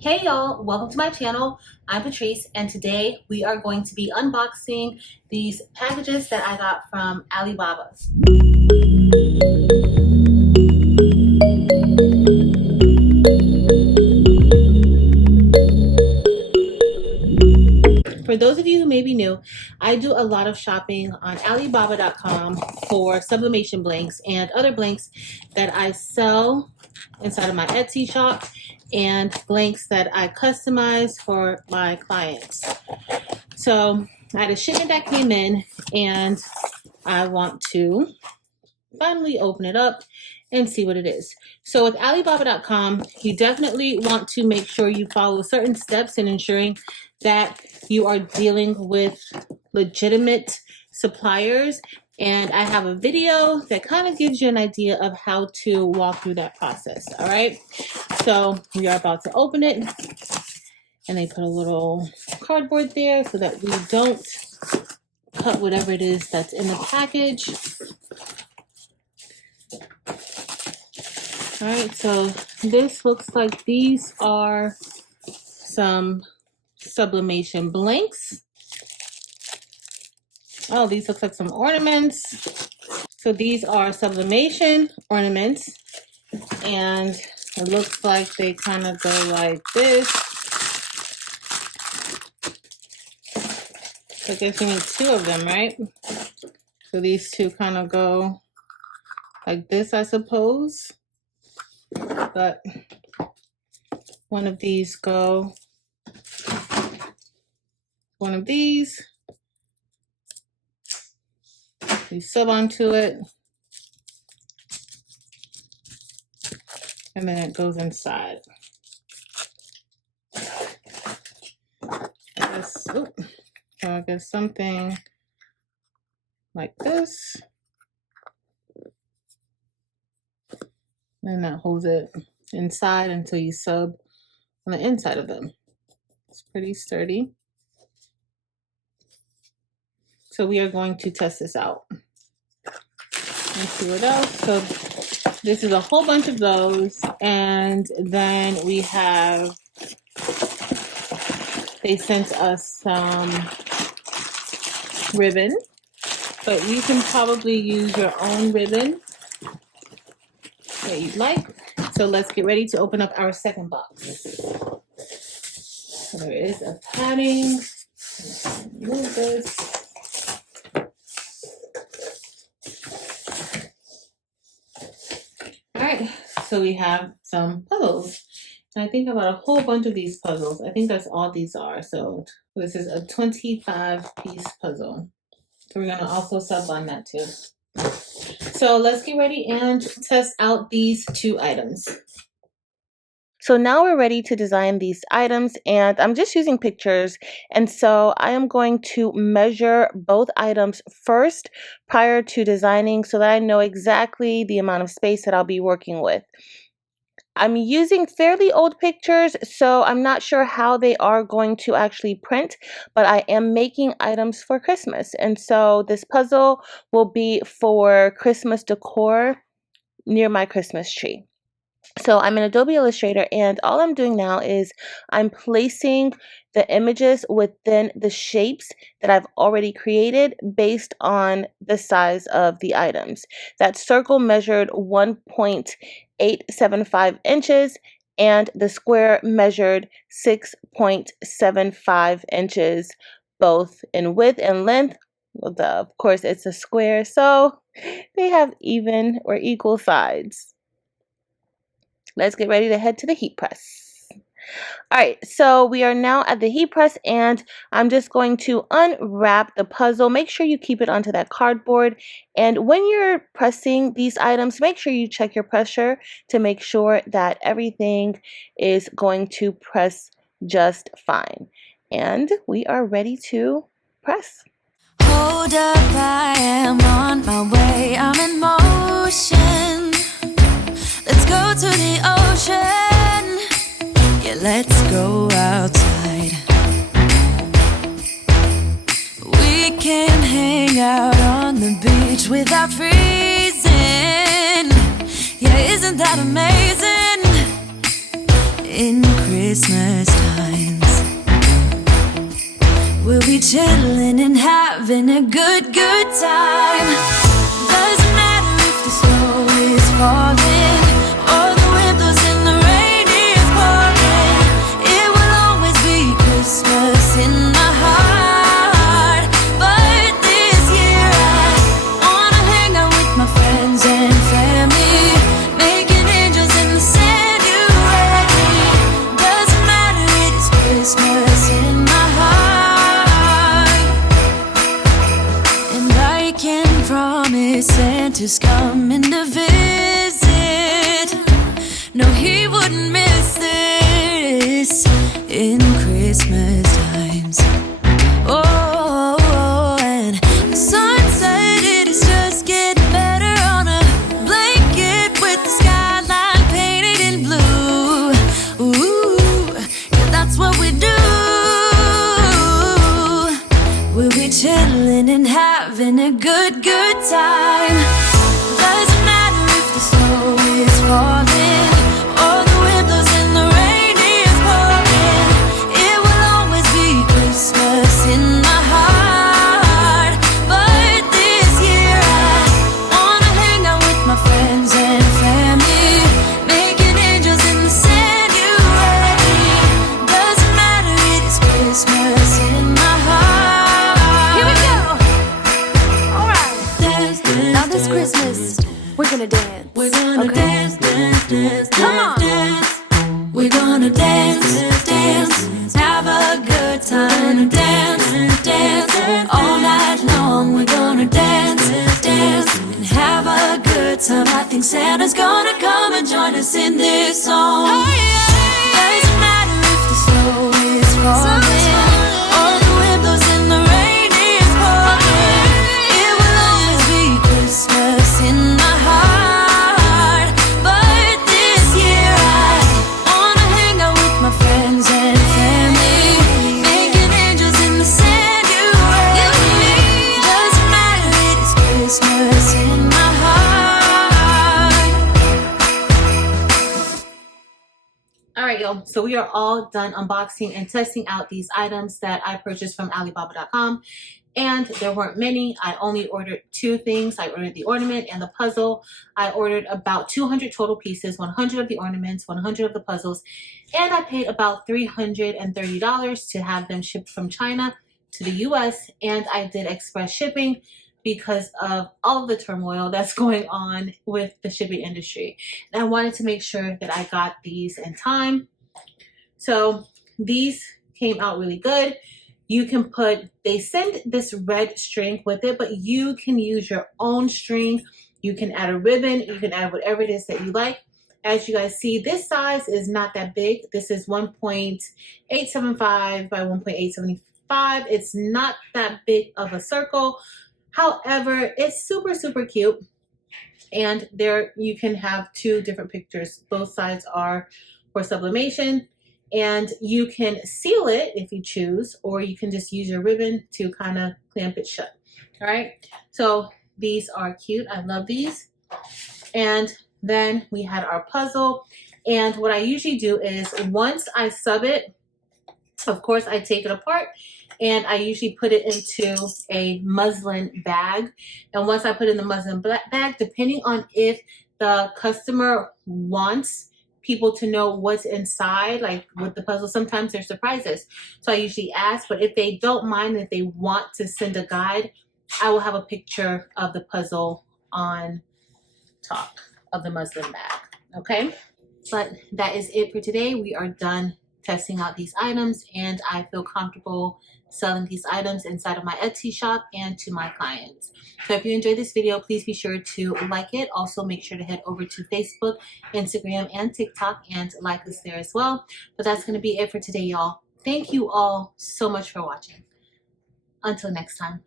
Hey y'all, welcome to my channel. I'm Patrice and today we are going to be unboxing these packages that I got from Alibaba. For those of you who may be new, I do a lot of shopping on Alibaba.com for sublimation blanks and other blanks that I sell inside of my Etsy shop and blanks that I customize for my clients. So I had a shipment that came in and I want to finally open it up and see what it is. So with Alibaba.com, you definitely want to make sure you follow certain steps in ensuring that you are dealing with legitimate suppliers. And I have a video that kind of gives you an idea of how to walk through that process. All right. So we are about to open it. And they put a little cardboard there so that we don't cut whatever it is that's in the package. All right, so this looks like these are some sublimation blanks. Oh, these look like some ornaments. So these are sublimation ornaments, and it looks like they kind of go like this. So I guess we need two of them, right? So these two kind of go like this, I suppose. But one of these go, one of these, you sub onto it, and then it goes inside. So I guess something like this. And that holds it inside until you sub on the inside of them. It's pretty sturdy. So we are going to test this out. Let's see what else. So this is a whole bunch of those. And then we have, they sent us some ribbon, but you can probably use your own ribbon that you'd like. So let's get ready to open up our second box. So there is a padding. Move this. All right, so we have some puzzles. And I think about a whole bunch of these puzzles. I think that's all these are. So this is a 25-piece puzzle. So we're going to also sub on that too. So let's get ready and test out these two items. So now we're ready to design these items, and I'm just using pictures. And so I am going to measure both items first prior to designing so that I know exactly the amount of space that I'll be working with. I'm using fairly old pictures, so I'm not sure how they are going to actually print, but I am making items for Christmas. And so this puzzle will be for Christmas decor near my Christmas tree. So I'm in Adobe Illustrator, and all I'm doing now is I'm placing the images within the shapes that I've already created based on the size of the items. That circle measured 1.875 inches and the square measured 6.75 inches, both in width and length. Well, of course, it's a square, so they have even or equal sides. Let's get ready to head to the heat press. All right, so we are now at the heat press, and I'm just going to unwrap the puzzle. Make sure you keep it onto that cardboard. And when you're pressing these items, make sure you check your pressure to make sure that everything is going to press just fine. And we are ready to press. Hold up, I am on my way. I'm in motion. Let's go to the ocean. Yeah, let's go outside. We can hang out on the beach without freezing. Yeah, isn't that amazing? In Christmas times. We'll be chilling and having a good time. Doesn't matter if the snow is falling or the wind blows and the rain is pouring. It will always be Christmas in my heart. But this year I wanna hang out with my friends and family, making angels in the sand. You ready? Doesn't matter, it is Christmas in my heart. And I can promise Santa's coming to visit. No, he wouldn't miss this in Christmas times. Oh, and the sun said it is just getting better on a blanket with the skyline painted in blue. Ooh, yeah, that's what we do. We'll be chilling and having a good time. Doesn't matter if the snow is falling or the wind blows and the rain is pouring. It will always be Christmas in my heart. But this year I wanna hang out with my friends and family, making angels in the sand. You ready? Doesn't matter, it is Christmas in my heart. Here we go. All right. Dance, dance, now this Christmas, we're gonna dance. We're gonna dance, dance, dance, come on. Dance. We're gonna dance, dance, have a good time. Dance, dance, all night long. We're gonna dance, dance, and have a good time. I think Santa's gonna come and join us in this song. Doesn't matter if the snow is falling or the wind blows and the rain is pouring. It will always be Christmas in my heart. But this year I wanna hang out with my friends and family, making angels in the sand. You ready? Doesn't matter, it is Christmas in my heart. All right, y'all. So we are all done unboxing and testing out these items that I purchased from Alibaba.com. And there weren't many. I only ordered two things. I ordered the ornament and the puzzle. I ordered about 200 total pieces, 100 of the ornaments, 100 of the puzzles. And I paid about $330 to have them shipped from China to the US. And I did express shipping because of all of the turmoil that's going on with the shipping industry. And I wanted to make sure that I got these in time. So these came out really good. You can put, they send this red string with it, but you can use your own string. You can add a ribbon. You can add whatever it is that you like. As you guys see, this size is not that big. This is 1.875 by 1.875. It's not that big of a circle. However, it's super, super cute. And there you can have two different pictures. Both sides are for sublimation. And you can seal it if you choose, or you can just use your ribbon to kind of clamp it shut. All right. So these are cute. I love these. And then we had our puzzle. And what I usually do is once I sub it, of course, I take it apart and I usually put it into a muslin bag. And once I put it in the muslin bag, depending on if the customer wants people to know what's inside, like with the puzzle, sometimes they're surprises. So I usually ask, but if they don't mind, if they want to send a guide, I will have a picture of the puzzle on top of the muslin bag. Okay, but that is it for today. We are done testing out these items, and I feel comfortable selling these items inside of my Etsy shop and to my clients. So if you enjoyed this video, please be sure to like it. Also make sure to head over to Facebook, Instagram, and TikTok and like us there as well. But that's going to be it for today, y'all. Thank you all so much for watching. Until next time.